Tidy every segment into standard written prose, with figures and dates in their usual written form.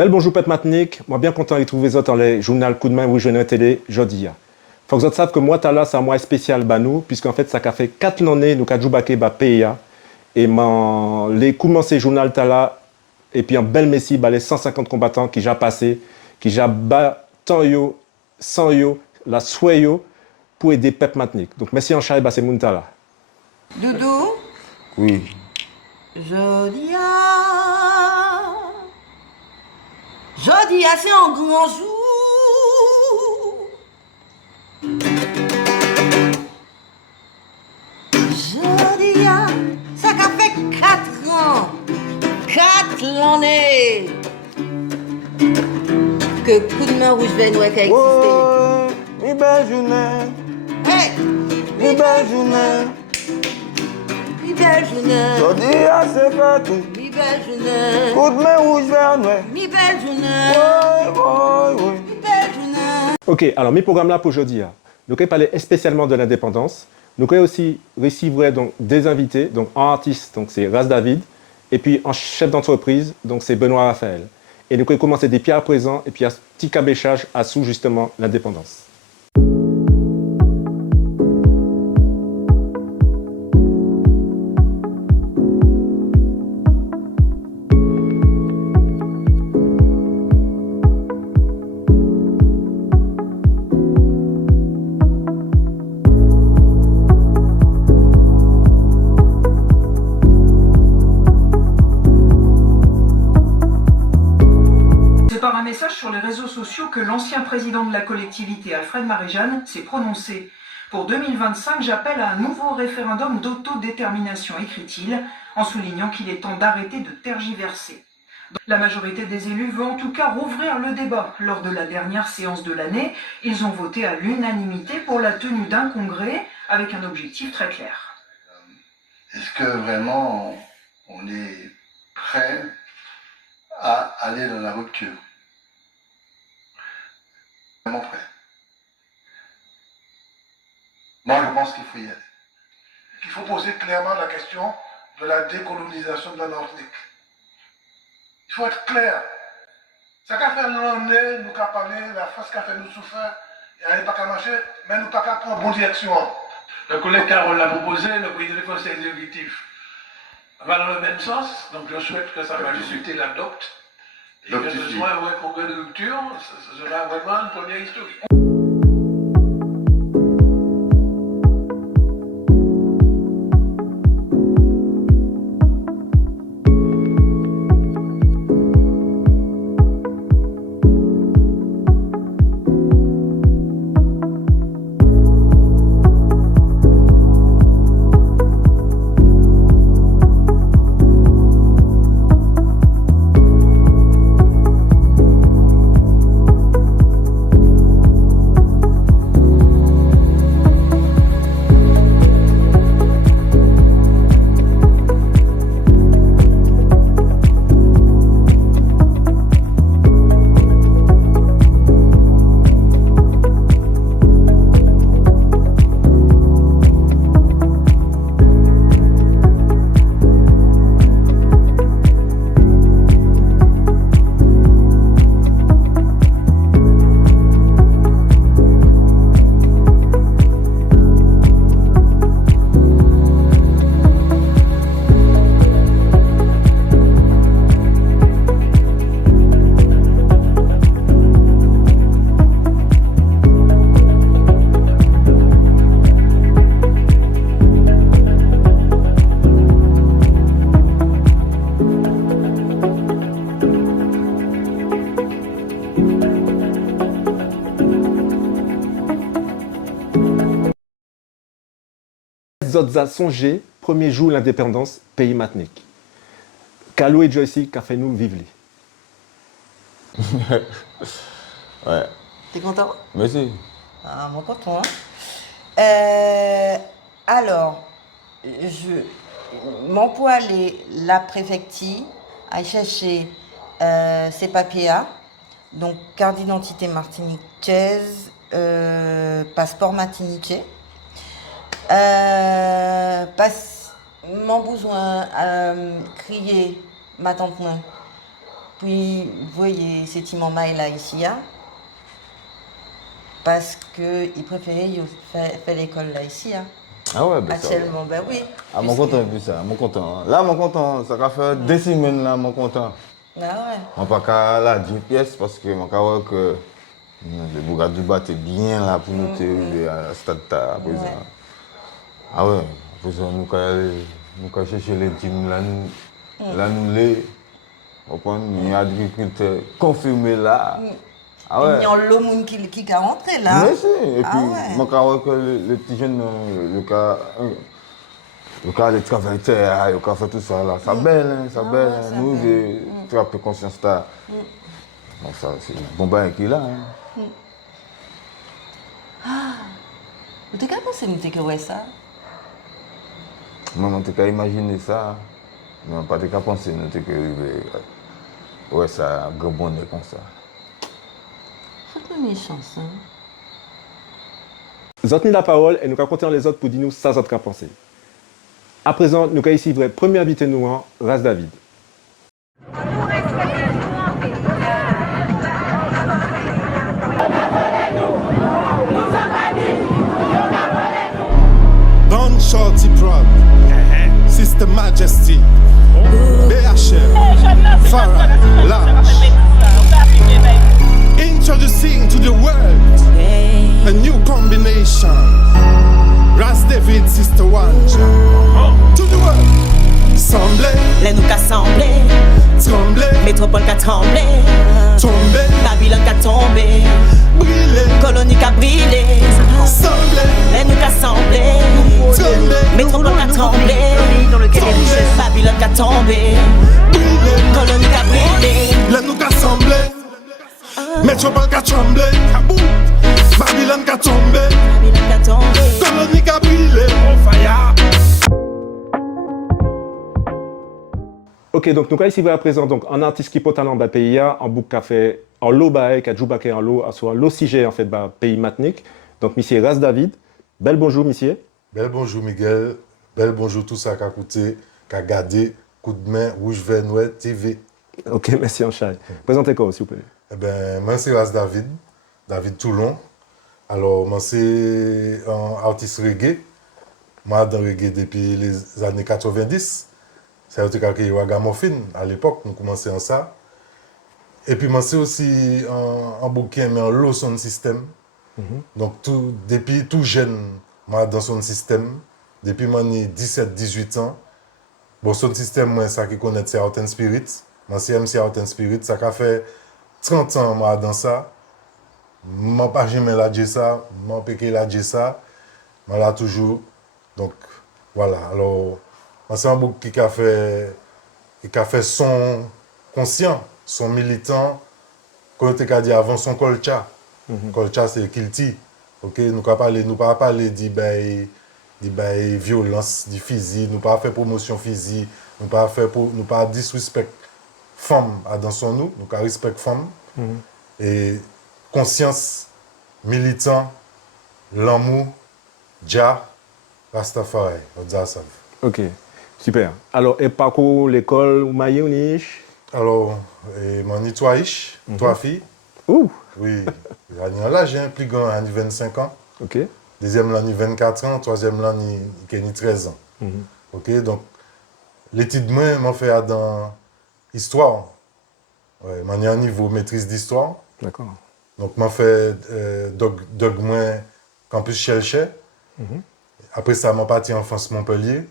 Bel bonjour Pep Matnik, moi bien content de retrouver vous dans les journal Coup de main ou journal télé jeudi. Faut que vous sachiez que moi là c'est un mois spécial bah nous puisqu'en fait ça a fait 4 années nous avons joué bah pays et les commencé journal là et puis un bel messie bah les 150 combattants qui j'ai passé qui j'ai bat tant yo sans yo la soyo pour aider Pep Matnik. Donc merci en chat bah c'est Muntala. Doudou, Oui. Jodia, c'est un grand jour. Jodia, ça a fait 4 ans, 4 l'année que Coup de main rouge Benoît a existé. Oh, mi belle journée, Hey, mi belle journée. mi belle journée, Jodi a c'est fait tout. mi belle journée, Coup de main rouge vers nous. mi belle journée, Oui. mi belle journée. Ok, alors mes programmes là pour aujourd'hui. Nous allons parler spécialement de l'indépendance. Nous allons aussi recevoir donc des invités, donc en artiste, donc c'est Ras David, et puis en chef d'entreprise, donc c'est Benoît Raphaël. Et nous allons commencer des pieds à présent et puis un petit cabéchage à sous justement l'indépendance. Par un message sur les réseaux sociaux que l'ancien président de la collectivité, Alfred Marie-Jeanne, s'est prononcé. Pour 2025, j'appelle à un nouveau référendum d'autodétermination, écrit-il, en soulignant qu'il est temps d'arrêter de tergiverser. La majorité des élus veut en tout cas rouvrir le débat. Lors de la dernière séance de l'année, ils ont voté à l'unanimité pour la tenue d'un congrès avec un objectif très clair. Est-ce que vraiment on est prêt à aller dans la rupture? Vraiment prêt. Moi, je pense qu'il faut y aller. Il faut poser clairement la question de la décolonisation de la Martinique. Il faut être clair. Ça qu'a fait l'année, nous qu'a parlé, la France qu'a fait nous souffrir, et elle n'est pas qu'à marcher, mais nous pas qu'à prendre bonne direction. Le collègue Carole l'a proposé, le président du conseil exécutif va dans le même sens, donc je souhaite que sa majesté l'adopte. Et que ce soit un congrès de rupture, ce sera vraiment une première historique. Autres a songé, premier jour l'indépendance, pays Matnik. Calo et Joyce qu'a fait nous vivre. Ouais. T'es content? Merci. Ah, mon content. Hein? Alors, m'emploie la préfecture à chercher ces papiers-là, donc carte d'identité martiniquaise, passeport martiniquais. Mon besoin crier ma tante moi Puis, vous voyez, c'est Imamba là ici, hein, parce qu'il préférait faire l'école là ici. Hein. Ah ouais, ben ça. Actuellement, ben oui. Ah, mon content, plus ça, mon content. Là, mon content, ça va faire 2 semaines là, mon content. Ah ouais. On pas qu'à la 10 pièces parce que mon cas que le Bougad du Bat est bien là pour nous arriver à ce stade à présent. Ouais. Ah ouais, après ça, nous allons chercher les teams là, nous les. On prend une agriculture confirmée là. Ah ouais. Il y a l'homme qui est rentré là. Mais si, et puis, Ah ouais. mon cas que le petit jeune, le cas des travailleurs, le cas fait tout ça là, ça belle, hein, ça belle. ouais, ça Nous, belle. tu as pris conscience là. Donc ça, c'est bon bain qui est là. Hein. Vous avez qu'à penser que ouais ça? Moi, je n'ai qu'à imaginer ça. Mais on n'a pas qu'à penser que ouais, ça a grand bonheur comme ça. Faut une chance, hein. Nous avons la parole et nous allons compter les autres pour dire nous ça, ça penser. À présent, nous allons ici, vrai premier invité nous, Ras David. Don Shorty Prod, Sister Majesty, BHM, Farah, Lash. Introducing to the world a new combination. Ras David, Sister Wanja. To the world. Semblez, Les nous qu'a semblé, tremblez, métropole qu'a tremblé, tombez, Babylone qu'a tombé, brillez, colonie qu'a brillé. semblez, Les nous qu'a semblé, tremblez, métropole qu'a tremblé, Babylone qu'a tombé, brillez. colonie qu'a brillé. Les nous qu'a semblé, métropole qu'a tremblé, Babylone qu'a tombé, Babylone qu'a tombé. colonie qu'a brillé. Ok, donc nous allons ici, à présent, donc, un artiste qui porte talent dans le pays, en bouc café, en l'eau, qui a joué en l'eau, soit l'eau sigé, en fait, dans le pays matnik. Donc, monsieur Ras David, bel bonjour, monsieur. Bel bonjour Miguel, bel bonjour tout ça qui a écouté, qui a gardé, coup de main, Rouge Vert Noir TV. Ok, merci, Anchai. Présentez quoi, s'il vous plaît. Eh ben, moi c'est Ras David, David Toulon. Alors, moi c'est un artiste reggae. Moi dans reggae depuis les années 90. C'est un qui Ragamuffin à l'époque, on commençait en ça. Et puis moi c'est aussi un bouquin, mais un low sound system. Donc depuis tout jeune, moi dans son système, depuis mon 17-18 ans, bon son système, moi ça qui connaît c'est Out and Spirit. Moi c'est MC Out and Spirit, ça fait 30 ans moi dans ça. Moi pas jamais lâché ça, moi péqué lâché ça, moi là toujours. Donc voilà, alors moi c'est un bouc qui a fait son conscient, son militant, comme tu as dit avant, son colcha. Colcha c'est Kilti. Ok, nous ne pas parler de violence, de physique, nous pas faire promotion physique, nous pas disrespect femme dans son nous respect femme. Et conscience, militant, l'amour, Jah, Rastafari, on dit ça. Ok, super. Alors, et parcours l'école ou maillot niche? Alors, mon ni trois ish, 3 filles. Ouh! Oui, là j'ai un plus grand, il a 25 ans. Ok. Deuxième l'année 24 ans, troisième l'année il a 13 ans. Ok, donc l'étude moi m'a fait dans histoire. Ouais, m'a un niveau maîtrise d'histoire. D'accord. Donc m'a fait dog moi campus Chelche. Après ça m'a parti en France Montpellier,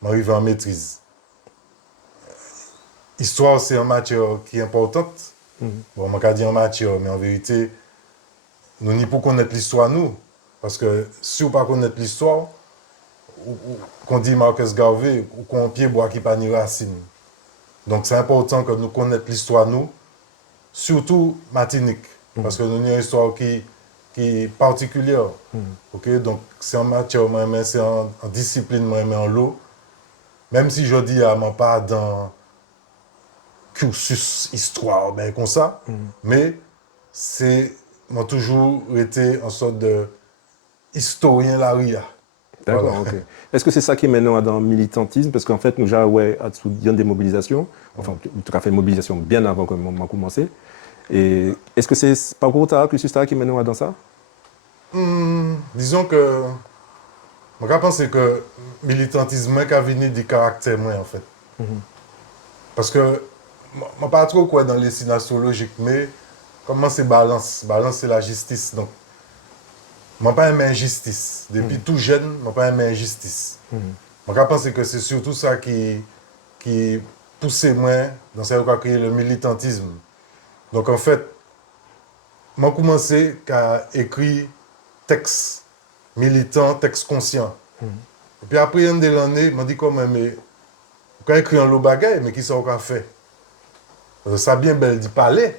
m'arrivé en maîtrise. Histoire c'est une matière qui est importante. Bon, je dis en matière, mais en vérité, nous n'y pour connaître l'histoire, nous. Parce que si on ne connaît pas l'histoire, qu'on dit Marcus Garvey, ou qu'on pied bois qui pas ni racine. Donc c'est important que nous connaissions l'histoire, nous, surtout Martinique. Parce que nous avons une histoire qui est particulière. Ok, donc c'est en matière, c'est en discipline, en l'eau. Même si je dis, je pas dans cursus histoire, ben comme ça, mais c'est m'a toujours été en sorte de historien la ria. D'accord, Voilà. ok. Est-ce que c'est ça qui est maintenant dans le militantisme? Parce qu'en fait, nous avons des mobilisations, enfin, tu as fait une mobilisation bien avant que moi commencé. Et est-ce que c'est pas pour toi que c'est ça qui est maintenant dans ça? Disons que, je pense que le militantisme a venu du caractère, moi, en fait. Parce que, je ne pas trop quoi dans les signes astrologiques, mais comment c'est balance? Balance, c'est la justice. Donc, je n'ai pas aimé injustice. Depuis tout jeune, je n'ai pas aimé injustice. Je pense que c'est surtout ça qui poussait moi dans ce qui a créé le militantisme. Donc, en fait, j'ai commencé à écrire texte militant, texte conscient. Et puis après, une de l'année, je me dit comme mais quand écrit un lot bagaille, mais qui ça qu'on fait? Parce que ça bien belle dit parler,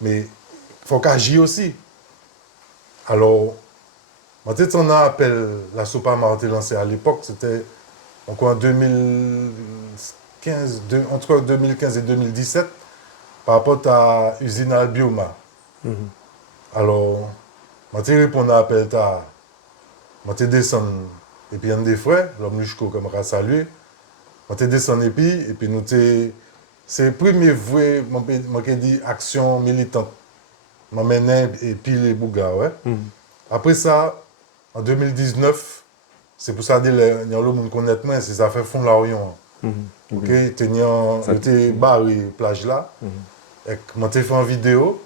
mais il faut qu'agir aussi. Alors, peut-être on a appelé la Sopa Marté lancée à l'époque, c'était encore en 2015, entre 2015 et 2017, par rapport à l'usine Albioma. Alors, je répondu à l'appel, je descendu, et puis il y a des frères, l'homme Luchko, comme on a salué, je descendu, et puis nous c'est le premier vrai, je dit, action militante. Je mené et puis les bougas, ouais. Après ça, en 2019, c'est pour ça que les gens connaissent moins, c'est ça fait fond l'Orion. Ok, j'étais barré plage là, et je fait une vidéo.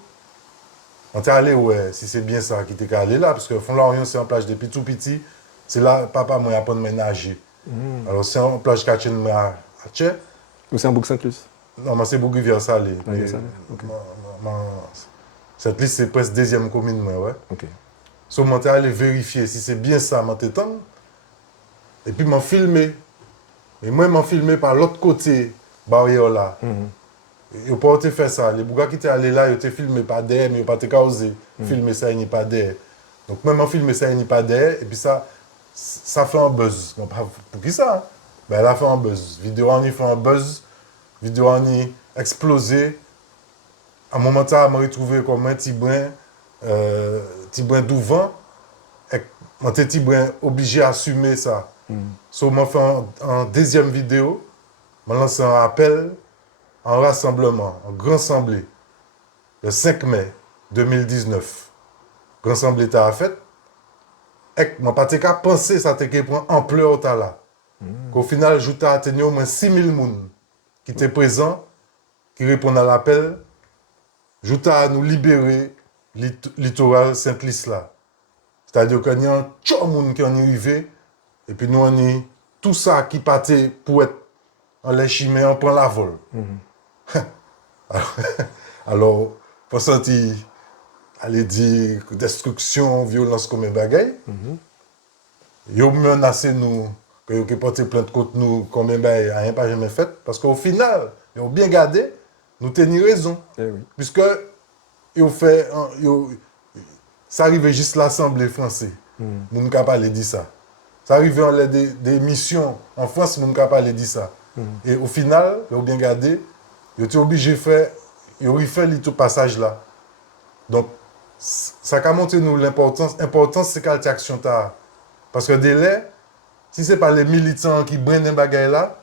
On est allé, ouais, si c'est bien ça qui était allé là, parce que fond l'Orion, c'est en plage depuis tout petit. C'est là papa m'a appris à nager. Alors c'est en plage qu'à moi à Tché. Ou c'est en Bouc-Saint-Luc? Non, mais c'est Bouc-Rivière-Salé. Okay. Cette liste, c'est presque deuxième commune, ouais. Ok. So, je suis allé vérifier si c'est bien ça, je et puis, je filmé. Et moi, je filmé par l'autre côté, barrière là. Ils n'ont pas fait ça. Les bougas qui étaient allés là, ils étaient filmés par derrière, mais ils n'ont pas osé filmer ça, ils n'y pas derrière. Donc, moi, je filmé ça, il n'y pas derrière, et puis ça fait un buzz. Bon, pour qui ça? Ben, elle a fait un buzz. Vidéo en y fait un buzz. Vidéo en y explosé. À un moment, je me retrouvé comme un petit brin d'ouvant. Et mon petit brin obligé à assumer ça. So, je fait en deuxième vidéo. Je lancé un appel en rassemblement, en grand assemblée, le 5 mai 2019. Grand assemblée était fait. Et je n'ai pas pensé que ça allait prendre ampleur là. Qu'au final, je t'ai atteint au moins 6000 personnes qui étaient présents, qui répondent à l'appel. Je t'ai nous libérer le littoral Saint-Lys là. C'est-à-dire qu'il y a un tchou monde qui est arrivé, et puis nous, on est tout ça qui partait pour être en l'échimé, on prend la vol. Alors, pour sentir, aller dire destruction, violence comme un bagaille, ils ont menacé nous, qu'ils ont porté plainte contre nous, comme un bagaille, rien pas jamais fait, parce qu'au final, ils ont bien gardé, nous tenions raison. Oui. Puisque ça arrivait juste l'Assemblée française. Nous ne pouvons pas dire ça. Ça arrivait en des missions en France, nous ne pouvons pas dire ça. Et au final, ils ont bien gardé, ils ont été obligés de faire, ils ont refait tout passage là. Donc, ça a montré nous l'importance. L'importance, c'est quelle action tu as. Parce que délai, si ce n'est pas les militants qui prennent des bagages là,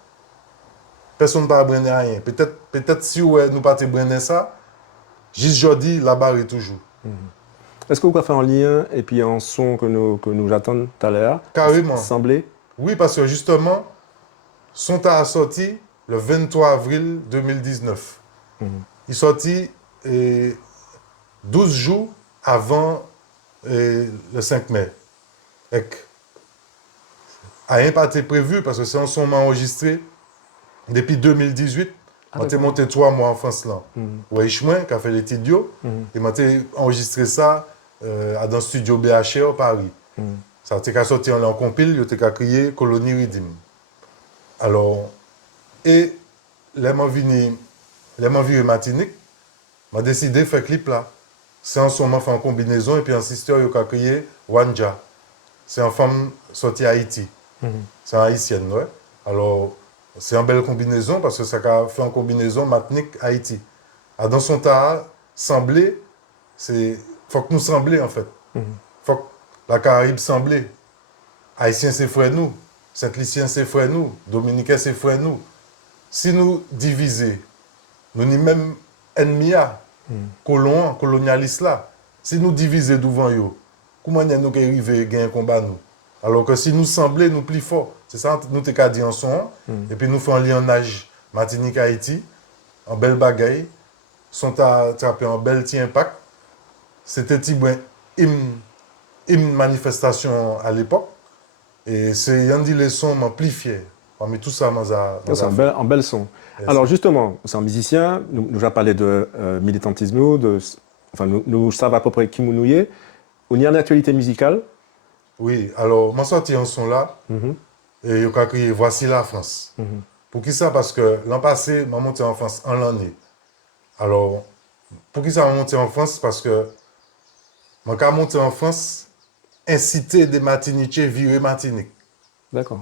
personne ne peut prendre rien. Peut-être si nous ne pas prendre ça, juste aujourd'hui, la barre est toujours. Est-ce que vous pouvez faire un lien et puis un son que nous attendons tout à l'heure? Carrément. Semblé? Oui, parce que justement, son a sorti le 23 avril 2019. Il sorti 12 jours avant le 5 mai. Et rien pas été prévu parce que c'est un son enregistré depuis 2018. On a monté 3 mois en France là. Weishman qui a fait les Tidio. Et on a enregistré ça dans le studio BHR Paris. Ça a été sorti en compile, il a été crié Colonie Ridim. Alors, et les vu Martinique, m'a décidé de faire clip là. C'est en son fait en combinaison et puis en sister, il a crié Wanja. C'est une femme sortie d'Haïti. C'est une haïtienne, ouais. Alors, c'est une belle combinaison parce que ça a fait en combinaison Martinique-Haïti. Dans son tas, sembler, il faut que nous sembler en fait. Il faut que la Caraïbe semblait. Haïtiens c'est frère nous, Saint-Lucien c'est frère nous, Dominicains c'est frère nous. Si nous divisons, nous ni même ennemis, colons, colonialistes là, si nous divisons devant eux, comment nous arriver à gagner un combat nous? Alors que si nous semblons nous plus forts, c'est ça nous t'ai dit en son, et puis nous faisons un lionnage Martinique Haïti, en belle bagaille, sont attrapés en bel petit impact. C'était une manifestation à l'époque, et c'est un des leçons plus fier. Parmi tout ça, c'est un bel son. Yes. Alors justement, c'est un musicien, nous avons parlé de militantisme, nous savons à peu près qui nous est. On y a une actualité musicale. Oui, alors, je suis sorti un son là, et je vais crier « Voici la France ». Pour qui ça? Parce que l'an passé, je suis monté en France en l'année. Alors, pour qui ça m'a monté en France? Parce que je suis monté en France, inciter des Martiniquais à virer Martinique. D'accord.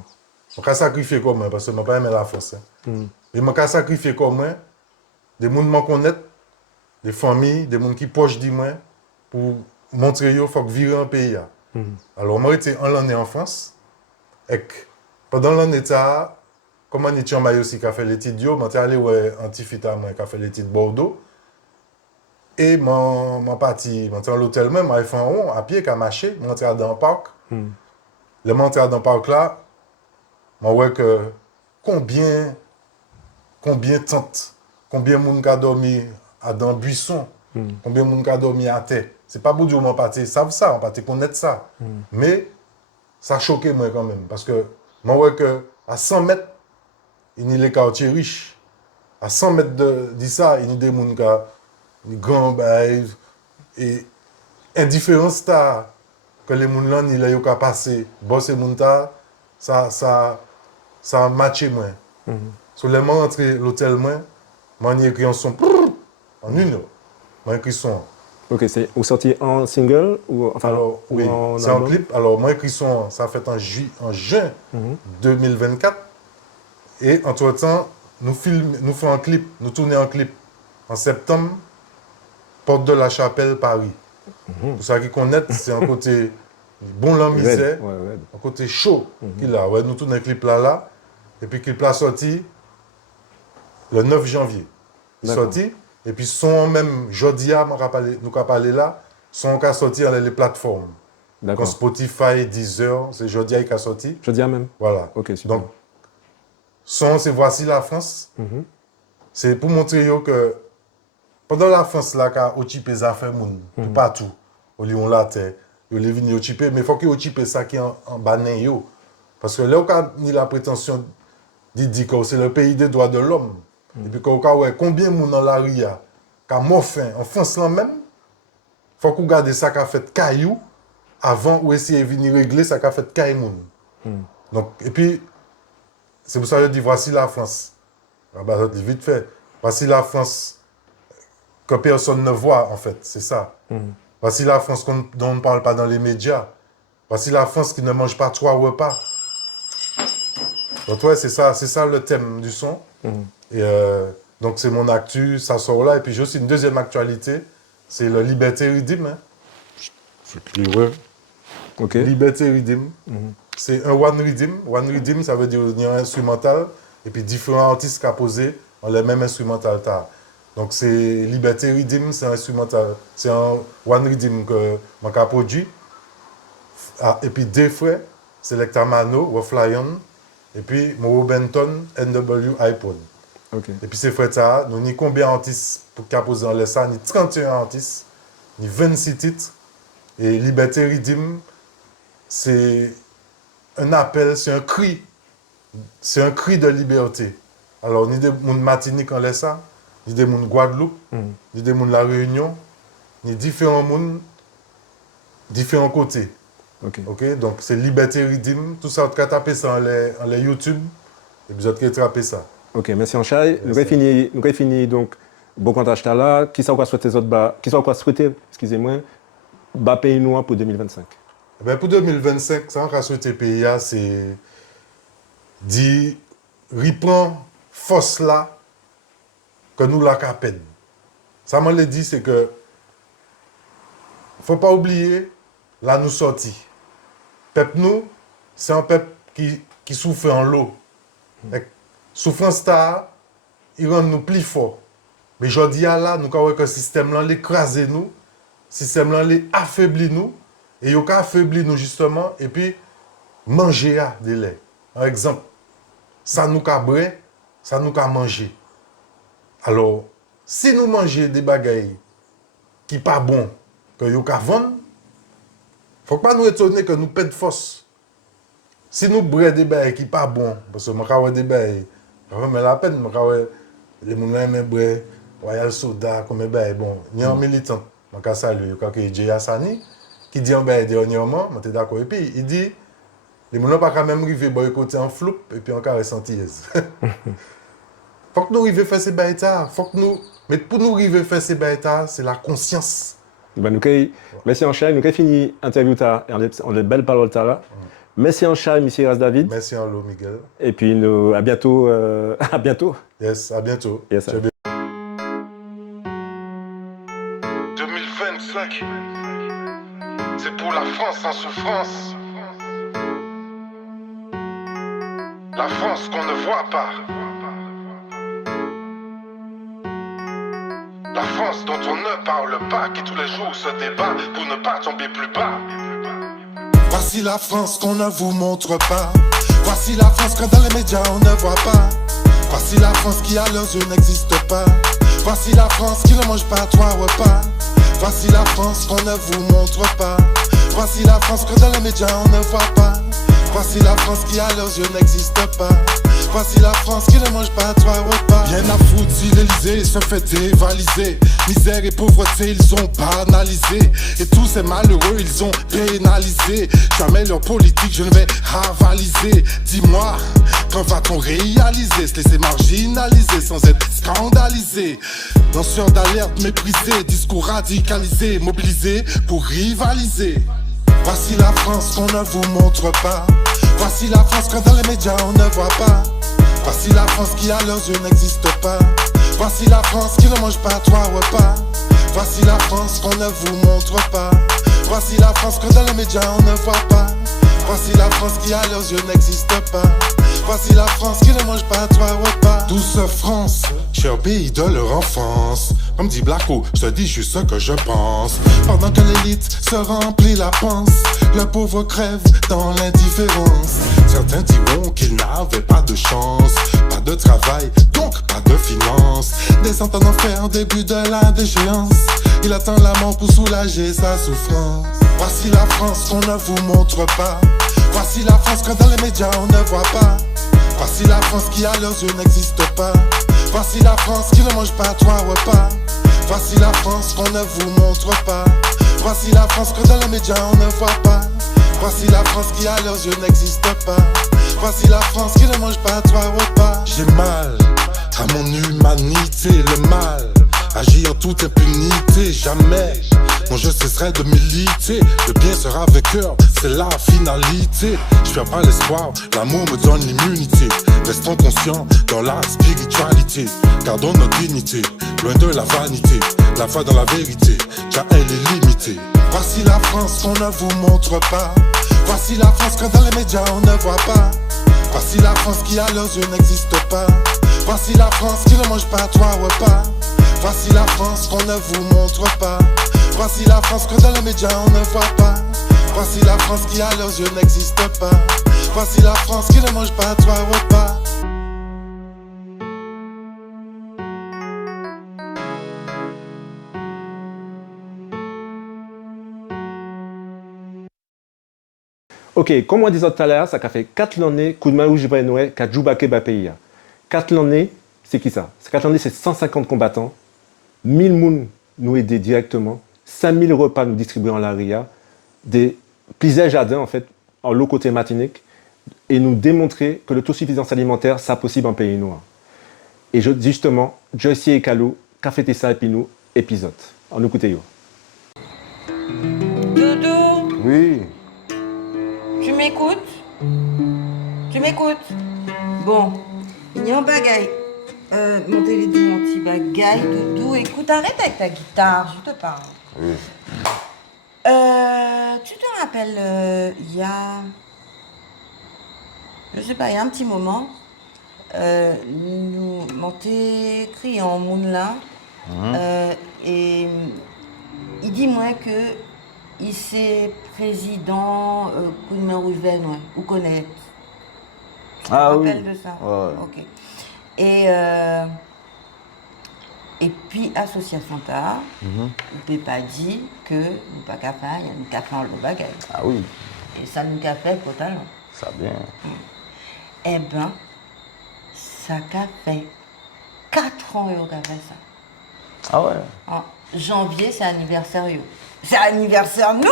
Je suis sacrifié comme moi, parce que je n'ai pas aimé la France. Et je suis sacrifié comme moi, des gens qui me connaissent, des familles, des gens qui sont proches de moi, pour montrer qu'il faut virer un pays. Alors, moi, j'étais en l'année en France, et pendant l'année, comme on était en maillot aussi qui a fait l'étude, je suis allé en Tifita, qui a fait l'étude Bordeaux, et je suis parti à l'hôtel même, je fait en rond, à pied, qui a marché, je suis allé dans le parc. Le monter dans le parc là, je vois que combien de tentes, combien de monde a dormi dans le buisson, combien de monde a dormi à terre. C'est pas pour dire que je savent ça, on connaître ça. Mais ça a choqué moi quand même. Parce que je vois qu'à 100 mètres, il y a les quartiers riches. À 100 mètres de ça, il y a des gens qui ont des grands et indifférence que les gens là, ils ont passé. Bon, ces gens ça a matché moi. Sur les moments rentré l'hôtel moi, j'ai écrit un son en une heure. J'ai écrit son. Ok, c'est sorti en single ou enfin alors, ou oui, c'est un clip. Alors moi écrit son, ça fait en juin 2024. Et entre-temps, nous faisons un clip, nous tournons un clip en septembre, Porte de la Chapelle, Paris. Pour ça qui connaît, c'est un côté bon la misère, un côté chaud qu'il a. Ouais, nous tournons un clip là. Et puis le clip là sorti le 9 janvier. Sorti. Et puis son même jeudi, nous avons parlé là, son qui a sorti dans les plateformes. D'accord. Spotify, Deezer, c'est jeudi qui a sorti. Jeudi même. Voilà. Ok, super. Donc, son, c'est Voici la France. C'est pour montrer que pendant la France, là, quand occupé les affaires, tout partout, au Lyon, la terre, il est venu occuper, mais il faut qu'il occupe ça qui est en bas. Parce que là, il a la prétention de dire que c'est le pays des droits de l'homme. Et puis, combien de gens dans la rue, qui a mort faim, en France là même, il faut qu'on garde ça qui a fait caillou avant ou essayer de venir régler ça qui a fait caillou. Donc, et puis, c'est pour ça que je dis voici la France. Vite fait. Voici la France que personne ne voit, en fait. C'est ça. Voici la France dont on ne parle pas dans les médias. Voici la France qui ne mange pas 3 repas. Donc, ouais, c'est ça le thème du son. Et donc, c'est mon actu, ça sort là. Et puis, j'ai aussi une deuxième actualité, c'est le Liberté Redeem. Ok. Liberté Redeem. C'est un One Redeem. One Redeem, ça veut dire qu'il y a un instrumental. Et puis, différents artistes qui ont posé dans le même instrumental. Donc, c'est Liberté Redeem, c'est un instrumental. C'est un One Redeem que je ai produit. Et puis, deux frères, Selecta Mano, Waflyon. Et puis, Moro Benton, NW iPod. Okay. Et puis, ces frères, nous avons combien d'artistes pour qu'ils posent dans les salles? Nous avons 31 artistes, nous avons 26 titres. Et Liberté Redeem, c'est un appel, c'est un cri. C'est un cri de liberté. Alors, ni des gens de Martinique en laisse ça, ni des gens de Guadeloupe, ni des gens de La Réunion, ni différents mondes, différents côtés. Okay? Donc, c'est Liberté Redeem. Tout ça, on peut taper ça en les YouTube, et puis on peut taper ça. Ok, merci Anchai. Nous avons fini donc, bon contact là. Qui s'en souhaiter, excusez-moi, bas pays noir pour 2025? Ben pour 2025, ça on a souhaité pays, c'est dit reprend force là que nous la capène. Ça m'a dit c'est que faut pas oublier là nous sorti. Peuple nous c'est un peuple qui souffre en l'eau. Souffrance ça, il rend nous plus forts. Mais je dis là, nous avons que le système là l'écrase nous, le système là affaiblit nous, et il a affaibli nous justement, et puis manger des laits. Par exemple, ça nous a bré, ça nous a mangé. Alors, si nous mangeons des bagailles qui ne sont pas bons, que nous avons vendre, il ne faut pas nous étonner que nous perdons force. Si nous brûlons des bagailles qui ne sont pas bons, parce que nous avons des bagailles, mais la peine, nous avons les moulins brûlés, Royal Soda, comme bagailles, bon, il y a un militant, je salue, Jay Hassani, qui dit en dernièrement, je suis d'accord, et puis il dit, les moulins ne peuvent pas même arriver boycotter en floupe, et puis encore ressentir. Faut que nous arrivions à faire ces bêtas. Mais pour nous arriver à faire ces bêtas, c'est la conscience. Merci en chat, nous avons fini l'interview on a de belles paroles là. Merci en chat, monsieur Ras David. Merci en l'eau, Miguel. Et puis à bientôt. À bientôt. Yes, à bientôt. Yes, 2025, c'est pour la France en souffrance. La France qu'on ne voit pas. La France dont on ne parle pas, qui tous les jours se débat pour ne pas tomber plus bas. Voici la France qu'on ne vous montre pas. Voici la France que dans les médias on ne voit pas. Voici la France qui à leurs yeux n'existe pas. Voici la France qui ne mange pas 3 repas. Voici la France qu'on ne vous montre pas. Voici la France que dans les médias on ne voit pas. Voici la France qui à leurs yeux n'existe pas. Voici la France qui ne mange pas 3 repas. Rien à foutre si l'Elysée se fait dévaliser. Misère et pauvreté ils ont banalisé. Et tous ces malheureux ils ont pénalisé. Jamais leur politique je ne vais avaliser. Dis-moi, quand va-t-on réaliser? Se laisser marginaliser sans être scandalisé. Lanceur d'alerte méprisé. Discours radicalisé. Mobilisé pour rivaliser. Voici la France qu'on ne vous montre pas. Voici la France que dans les médias on ne voit pas. Voici la France qui à leurs yeux n'existe pas. Voici la France qui ne mange pas 3 repas. Voici la France qu'on ne vous montre pas. Voici la France que dans les médias on ne voit pas. Voici la France qui à leurs yeux n'existe pas. Voici la France qui ne mange pas 3 repas. Douce France, cher pays de leur enfance. Comme dit Blacko, je te dis juste ce que je pense. Pendant que l'élite se remplit la panse, le pauvre crève dans l'indifférence. Certains diront qu'ils n'avaient pas de chance. Pas de travail, donc pas de finance. Descend en enfer, début de la déchéance. Il attend la mort pour soulager sa souffrance. Voici la France qu'on ne vous montre pas. Voici la France que dans les médias on ne voit pas. Voici la France qui à leurs yeux n'existe pas. Voici la France qui ne mange pas 3 repas. Voici la France qu'on ne vous montre pas. Voici la France que dans les médias on ne voit pas. Voici la France qui à leurs yeux n'existe pas. Voici la France qui ne mange pas 3 repas. J'ai mal à mon humanité, le mal agit en toute impunité, jamais. Non, je cesserai de militer. Le bien sera vainqueur, c'est la finalité. Je perds pas l'espoir, l'amour me donne l'immunité. Restons conscients dans la spiritualité. Gardons notre dignité, loin de la vanité. La foi dans la vérité, car elle est limitée. Voici la France qu'on ne vous montre pas. Voici la France que dans les médias on ne voit pas. Voici la France qui à leurs yeux n'existe pas. Voici la France qui ne mange pas 3 repas. Voici la France qu'on ne vous montre pas. Voici la France que dans les médias on ne voit pas. Voici la France qui à leurs yeux n'existe pas. Voici la France qui ne mange pas 3 repas. Ok, comme on disait tout à l'heure, ça a fait 4 années, coup de main où je vais Noé, qu'à Djoubake Bapeya. 4 années, c'est qui ça? 4 années, c'est 150 combattants, 1000 mouns nous aider directement, 5000 repas nous distribuer en l'aria, des plusieurs jardins en fait, en l'eau côté Martinique, et nous démontrer que l'autosuffisance alimentaire, c'est possible en pays noir. Et justement, Joyce et Kalou, Café Tessa et Pinou, épisode. En écoutez yo. Doudou, Oui. tu m'écoutes? Tu m'écoutes? Bon, il y a un bagaille. Montez les deux, mon petit bagaille. Doudou, écoute, arrête avec ta guitare, je te parle. Oui. Tu te rappelles, il y a je sais pas, il y a un petit moment, nous m'ont écrit en monde là, et il dit moi que il c'est président coup de main rouge vert, ouais, ou connaître. Tu te rappelles de ça? Ouais. Ok. Et puis, association TAR, ne peut pas dire que nous pas qu'à faire, il y a nous qu'à faire le bagage. Ah oui. Et ça nous qu'a fait totalement. Ça bien. Eh ben, ça qu'a fait 4 ans qu'a fait ça. Ah ouais. En janvier, c'est anniversaire. C'est anniversaire nous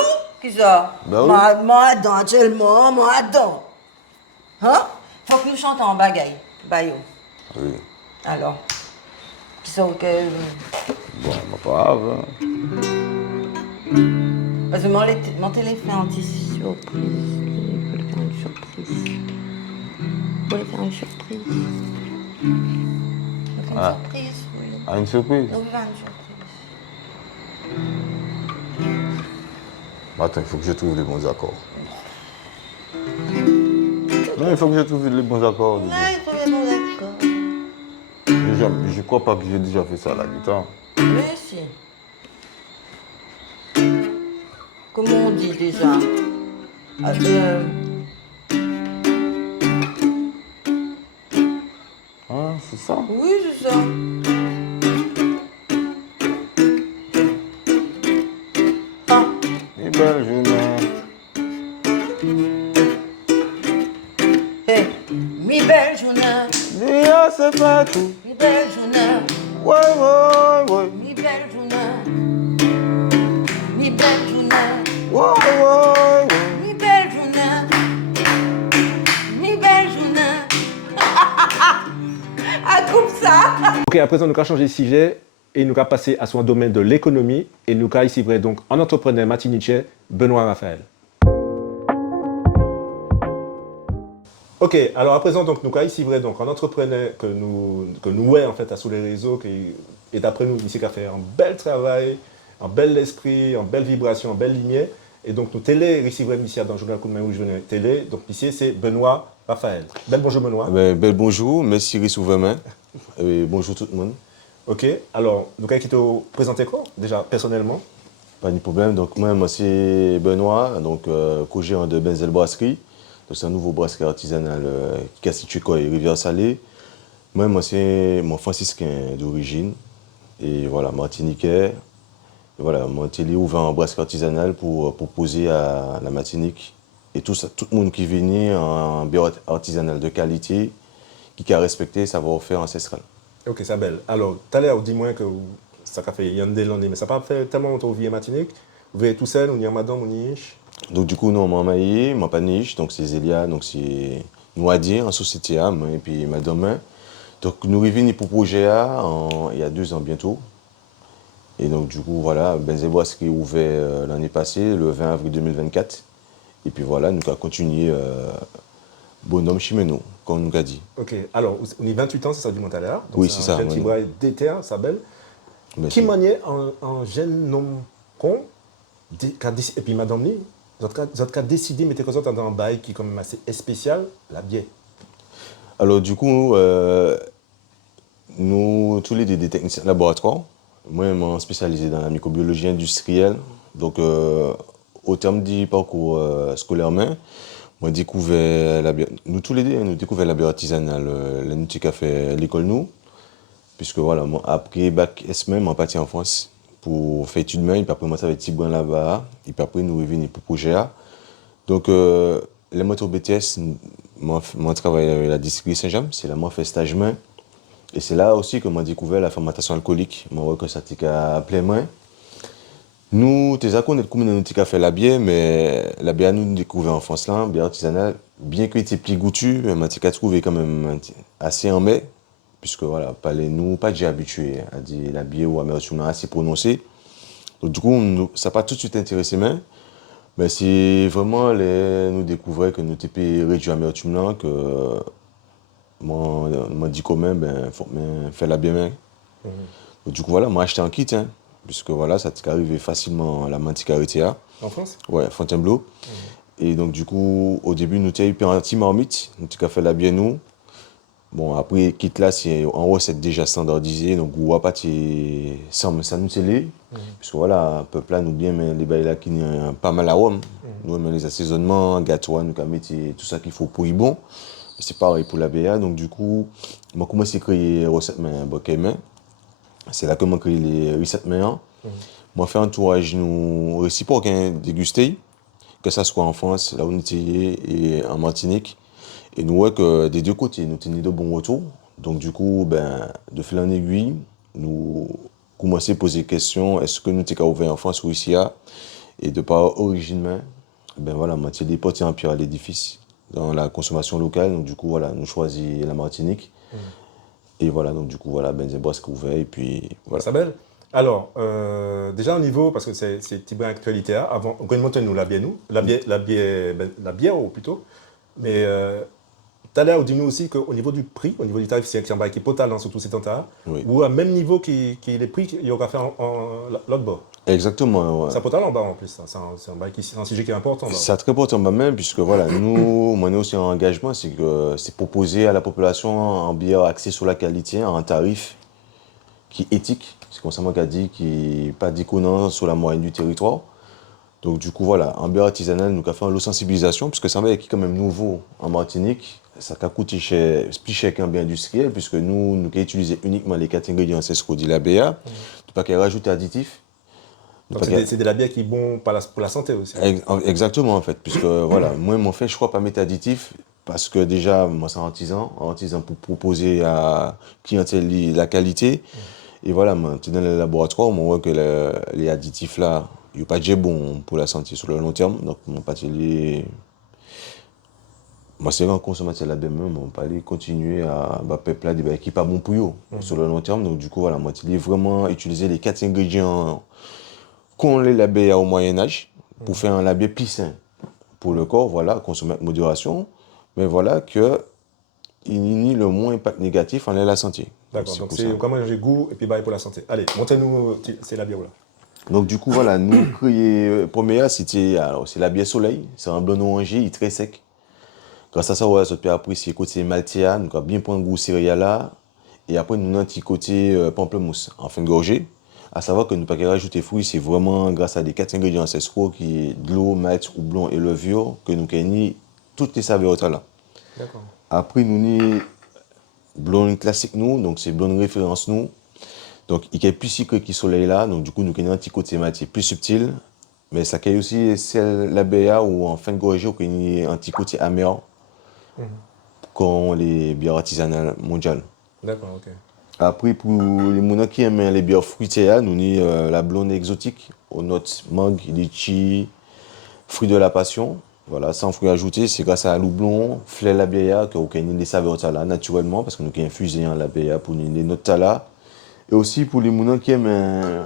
qui ça. Bah oui. Moi, tellement, moi, dans. Hein? Faut que nous chantions en bagaille. Bayo. Oui. Alors. Qui sont que. Bon, bah, pas grave. Hein. Parce que mon téléphone anti-surprise. Il faut faire une surprise. Il faut faire une surprise. Une surprise, oui. Ah, une surprise? On va faire une surprise. Attends, il faut que je trouve les bons accords. Non, il faut que je trouve les bons accords. Non, il faut les bons accords. Je crois pas que j'ai déjà fait ça à la guitare. Mais si. Comment on dit déjà? Ah, c'est ça? Oui, c'est ça. Ah. Et belle journée. Hey, mi belle journée. Dia c'est pas tout. Mi belle journée. Ouais. Mi belle journée. Mi belle journée. Ouais. Mi belle journée. Mi belle journée. Ah, coupe ça. Ok, à présent, nous allons changer de sujet et nous allons passer à son domaine de l'économie et nous allons ici donc en entrepreneur martiniquais, Benoît Raphaël. Ok, alors à présent, donc, nous allons ici donc en entrepreneur que nous ouais, en fait, sous les réseaux et d'après nous, ici, qui a fait un bel travail, un bel esprit, une belle vibration, une belle lumière. Et donc, nous télé ici dans le journal Coup de main rouge télé. Donc, ici, c'est Benoît Raphaël. Bel bonjour, Benoît. Bel bonjour, merci Rissouvermain. Bonjour tout le monde. Ok, alors, nous allons te présenter quoi, déjà, personnellement? Pas de problème. Donc, moi c'est Benoît, donc co-gérant de Benzel Brasserie. Donc, c'est un nouveau brasserie artisanal qui est situé à Rivière-Salée. Moi, c'est mon franciscain d'origine. Et voilà, martiniquais. Et voilà, mon télé ouvert en brasserie artisanale pour proposer à la Martinique et tout le monde qui venait en bière artisanale de qualité, qui a respecté savoir-faire ancestral. Ok, c'est belle. Alors, tout à l'heure, dis-moi que ça a fait il y a des années, mais ça n'a pas fait tellement longtemps que vous vivez en Martinique. Vous vivez tout seul, on y a madame, on y est. Donc du coup, non, moi, maillé, moi, pas niche, donc c'est Zélia, donc c'est Noadier, en société âme, et puis madame. Donc nous revenons pour projet il y a 2 ans bientôt. Et donc du coup, voilà, Benzel Brasserie est ouvert l'année passée, le 20 avril 2024. Et puis voilà, nous avons continué bonhomme chimeno, comme nous a dit. Ok, alors, on est 28 ans, c'est ça du tout à l'heure. Oui, c'est ça. Un jeune Oui. d'éther, ça belle. Merci. Qui maniait un jeune homme con, et puis madame, vous avez décidé de mettre quelque chose dans un bail qui est quand même assez spécial, la bière. Alors du coup, nous, tous les deux des techniciens de laboratoire, moi, je suis spécialisé dans la microbiologie industrielle. Donc, au terme du parcours scolaire, moi, nous tous les deux, nous découvert la bière artisanale, l'année qui a fait l'école nous, puisque voilà, moi, après bac S-même, je parti en France pour faire études main, et puis après, moi, ça va être Tibouin là-bas, et puis après, nous revenons pour projet A. Donc, les motos BTS, moi, travaille à la distillerie Saint-Jean, c'est là, moi, fait stage main. Et c'est là aussi que j'ai découvert la fermentation alcoolique. Je vois que ça t'a plein main. Nous, tes accords, nous avons fait la bière, mais la bière, nous découvert en France, là, bière artisanale, bien que était plus goûtue, mais je trouvé quand même assez en mai, puisque voilà, nous, pas déjà habitués à dire la bière ou amertume assez prononcée. Donc, du coup, ça n'a pas tout de suite intéressé, mais c'est vraiment nous découvrir que nous étions réduits à amertume là, que moi, dit quand même, faut faire la bière. Donc, du coup, voilà, moi, acheté un kit, puisque voilà, ça t'est arrivé facilement à la Manticarité. En France? Ouais, Fontainebleau. Et donc, du coup, au début, nous avons eu un petit marmite, nous avons fait la bière nous. Bon, après, quitte là, c'est en haut, c'est déjà standardisé. Donc, on va pas ça nous télé. Parce que voilà, un peuple là, nous bien, mais les bails là qui ont pas mal à Rome. Nous, on les assaisonnements, gâteaux, nous avons tout ça qu'il faut pour y bon. C'est pareil pour la BA. Donc, du coup, moi, commencé à créer les recettes, mais c'est là que moi, créé les recettes mains. Moi, fait un tourage, nous, réciproque, déguster, que ça soit en France, là où nous étions, et en Martinique. Et nous voyons que des deux côtés, nous avons de bons retours. Donc, du coup, de fil en aiguille, nous commençons à poser des questions. Est-ce que nous sommes ouverts en France ou ici? Et de par origine, voilà, moi, c'est des portes en pierre à l'édifice dans la consommation locale. Donc, du coup, voilà, nous choisissons la Martinique. Et voilà, donc, du coup, voilà, c'est Bosque ouvert. Et puis, voilà. Sabel, alors, déjà au niveau, parce que c'est petit brin actualité, avant, on connaît nous la bière, ou plutôt, mais tout à l'heure, on dit nous aussi qu'au niveau du prix, au niveau du tarif, c'est un qui est potal, surtout ces temps-là, ou à même niveau qui les prix, il y aura fait l'autre bord. Exactement. Ouais. C'est potal en bas en plus, c'est un sujet qui est important. C'est très important même, puisque voilà, nous aussi un engagement, c'est que c'est proposer à la population un bière axé sur la qualité, un tarif qui est éthique, c'est comme ça qu'a dit, qui n'est pas déconnant sur la moyenne du territoire. Donc du coup, voilà, un bière artisanal, nous avons fait une sensibilisation, puisque c'est un bière qui est quand même nouveau en Martinique. Ça a coûté plus cher qu'un bière industriel, puisque nous avons utilisé uniquement les 4 ingrédients ancestraux de la BA, pas qu'elle rajoute additifs. Donc c'est de la bière qui est bon pour la santé aussi. Exactement, en fait, puisque voilà, moi, mon fait, je crois pas mettre additifs, parce que déjà, moi, c'est un artisan pour proposer à clientèle la qualité. Et voilà, moi, dans le laboratoire, on voit que les additifs là, ils ne sont pas déjà bons pour la santé sur le long terme. Donc, mon pâtissier, moi, c'est un consommateur là demain, on va aller continuer à peuple là, qui n'est pas bon pour eux sur le long terme. Donc, du coup, voilà, moi, il vraiment utiliser les 4 ingrédients qu'on les labait au Moyen-Âge pour faire un labé plus sain pour le corps, voilà, consommer avec modération, mais voilà que il nie le moins impact négatif en la santé. D'accord, donc c'est comment manger goût et puis bail pour la santé. Allez, montrez-nous, c'est la bière là. Donc du coup, voilà, nous créons, première, c'est la bière soleil, c'est un blanc orangé, il est très sec. Grâce à ça, on peut apprécier le côté maltéa, nous avons bien prendre goût céréales là, et après nous avons un petit côté pamplemousse en fin de gorgée. À savoir que nous ne pouvons pas rajouter fruits, c'est vraiment grâce à des 4 ingrédients ancestraux qui est de l'eau, malt, houblon et levure que nous avons toutes les saveurs là. D'accord. Après, nous avons blonde classique nous, donc c'est blonde référence nous. Donc il y a plus sucré qui soleil là, donc du coup nous avons un petit côté matière plus subtil, mais ça crée aussi celle la BA ou en fin de gorgée où il y a un petit côté amer, comme les bières artisanales mondiales. D'accord, ok. Après pour les gens qui aiment les bières fruitières, nous avons la blonde exotique aux notes mangue, litchi, fruits de la passion. Voilà, sans fruits ajoutés, c'est grâce à l'houblon, fleur la bière que nous avons des saveurs là naturellement parce que nous avons infusé la bière pour les notes là. Et aussi pour les gens qui aiment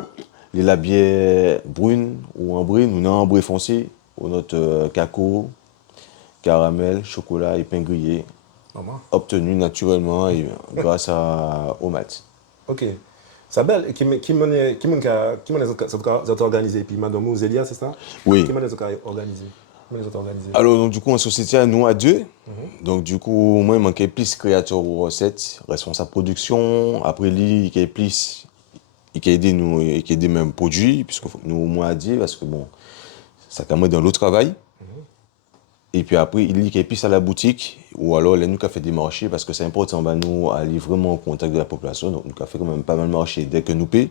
les labières brunes ou ambrées, nous avons ambré foncé, aux notes cacao, caramel, chocolat et pain grillé, obtenu naturellement et grâce au malt. Ok. Sabel, qui m'a organisé, puis Madame Zélia, c'est ça? Oui. Qui m'a organisé? Alors, donc, du coup, en société, nous à deux. Donc, du coup, moi, il manquait plus créateur aux recettes, responsable production. Après, lui, il y a plus, il a aidé nous, il a aidé même produits, puisque nous, au moins à dire, parce que bon, ça permet dans le travail. Et puis après, il y a plus à la boutique, ou alors, là, nous, qui fait des marchés, parce que c'est important, nous, aller vraiment au contact de la population. Donc, nous, qui fait quand même pas mal de marchés dès que nous payons.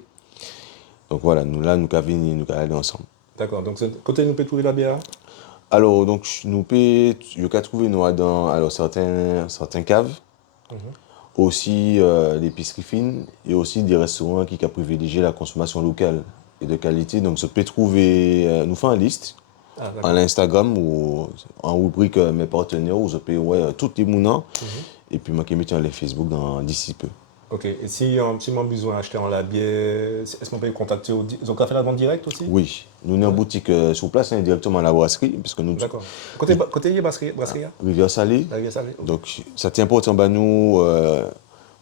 Donc, voilà, nous, là, nous, qui venir, nous, qui aller ensemble. D'accord, donc, côté nous peut trouver la bière? Alors, donc, nous pouvons trouver nous dans certains caves, aussi l'épicerie fine, et aussi des restaurants qui ont privilégié la consommation locale et de qualité. Donc, ça peut trouver, nous faisons une liste en Instagram ou en rubrique mes partenaires, où je peux tous les mounants, et puis moi qui mets sur les Facebook d'ici peu. Ok, et si on a besoin d'acheter en la bière, est-ce qu'on peut contacter ils ont fait la vente directe aussi? Oui, nous avons une boutique sur place, directement à la brasserie. Puisque nous... D'accord. Côté brasserie? Rivière Salée. Donc, c'est important pour nous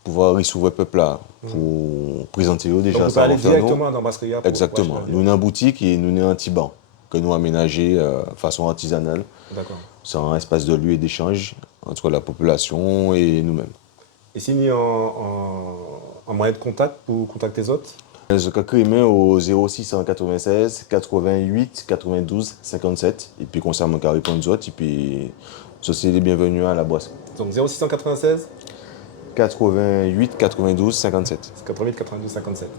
pouvoir recevoir le peuple là, pour présenter eux déjà. Donc, vous pouvez aller directement dans la brasserie? Exactement. Nous avons une boutique et nous avons un petit banc que nous aménagé de façon artisanale. D'accord. C'est un espace de lieu et d'échange entre la population et nous-mêmes. Et si nous en moyen de contact pour contacter les autres? Je peux créer au 0696 88 92 57 et puis comme ça, je peux répondre aux autres et puis ceci est les bienvenus à la boisson. Donc 0696 88 92 57. 88 92 57.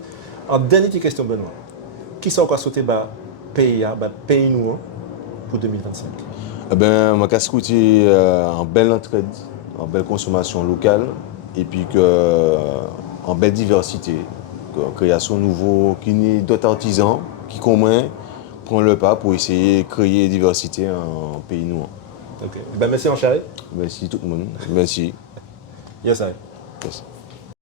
En dernière petite question, Benoît. Qui sont encore sauté pays nous pour 2025? Eh bien, je vais scouter en belle entraide, en belle consommation locale et puis en belle diversité. Création nouveau, qui n'est d'autres artisans qui, comme moi, prennent le pas pour essayer de créer diversité en pays nous. Ok. Ben, merci, mon chéri. Merci tout le monde. Merci. Yes, I. Yes.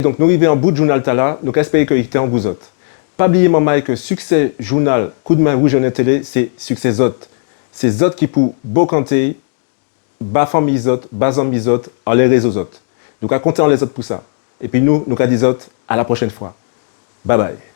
Donc, nous arrivons en bout de journal Tala, nous espérons qu'il était en vous autres. Pas oublier, maman, que succès journal, coup de main rouge en télé, c'est succès autres. C'est autres qui pour beau canter, bas famille autres, bas amis autres, en les réseaux autres. Nous allons compter en les autres pour ça. Et puis nous allons dire autres à la prochaine fois. Bye bye.